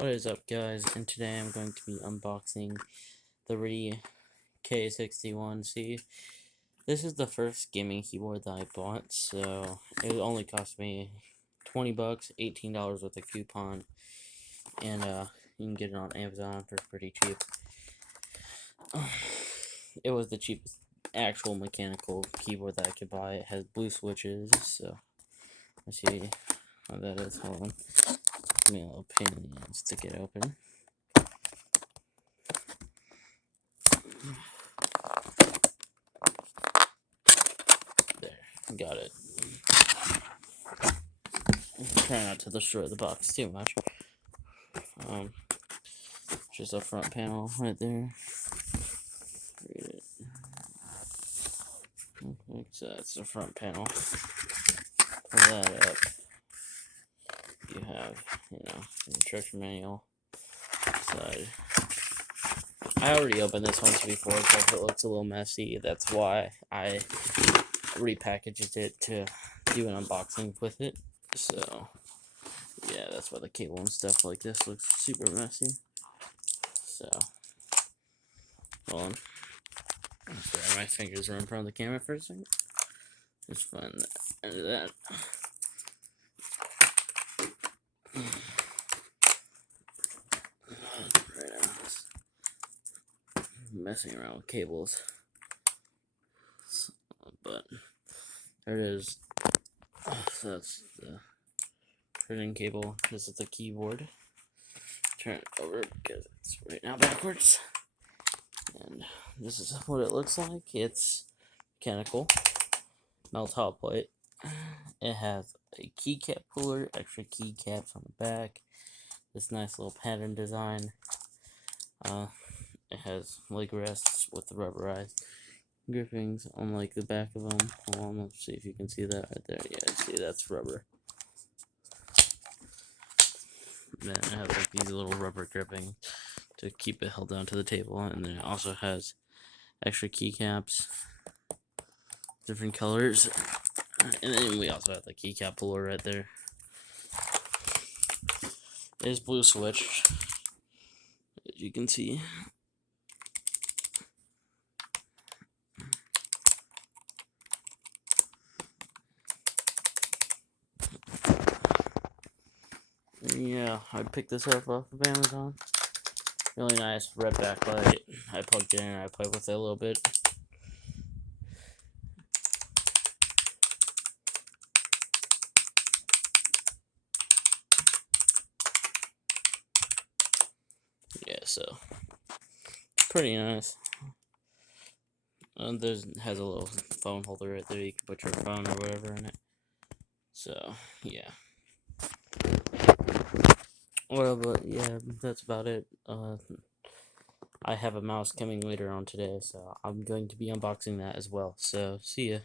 What is up, guys? And today I'm going to be unboxing the k61c. This is the first gaming keyboard that I bought, so it only cost me 20 bucks, $18 with a coupon, and you can get it on Amazon for pretty cheap. It was the cheapest actual mechanical keyboard that I could buy. It has blue switches, so let's see what that is. Hold on. Give me a little pain in the ass to get open. There, got it. Try not to destroy the box too much. Just a front panel right there. Read it. Okay, so that's the front panel. Pull that up. You have, the instruction manual side. I already opened this once before, so if it looks a little messy, that's why I repackaged it to do an unboxing with it. So, yeah, that's why the cable and stuff like this looks super messy. So, hold on. Sorry, my fingers are in front of the camera for a second. Just find that under that. Right now, messing around with cables, but there it is. So that's the printing cable. This is the keyboard. Turn it over because it's right now backwards. And this is what it looks like. It's mechanical, melt hot plate. It has a keycap puller, extra keycaps on the back. This nice little pattern design. It has leg rests with the rubberized grippings, unlike the back of them. Hold on, let's see if you can see that right there. Yeah, see, that's rubber. Then it has like these little rubber gripping to keep it held down to the table, and then it also has extra keycaps, different colors, and then we also have the keycap puller right there. It is blue switch, as you can see. Yeah, I picked this up off of Amazon. Really nice red backlight. I plugged it in and I played with it a little bit. Yeah, so pretty nice. And has a little phone holder right there. You can put your phone or whatever in it. So yeah. Well, but yeah, that's about it. I have a mouse coming later on today, so I'm going to be unboxing that as well. So see ya.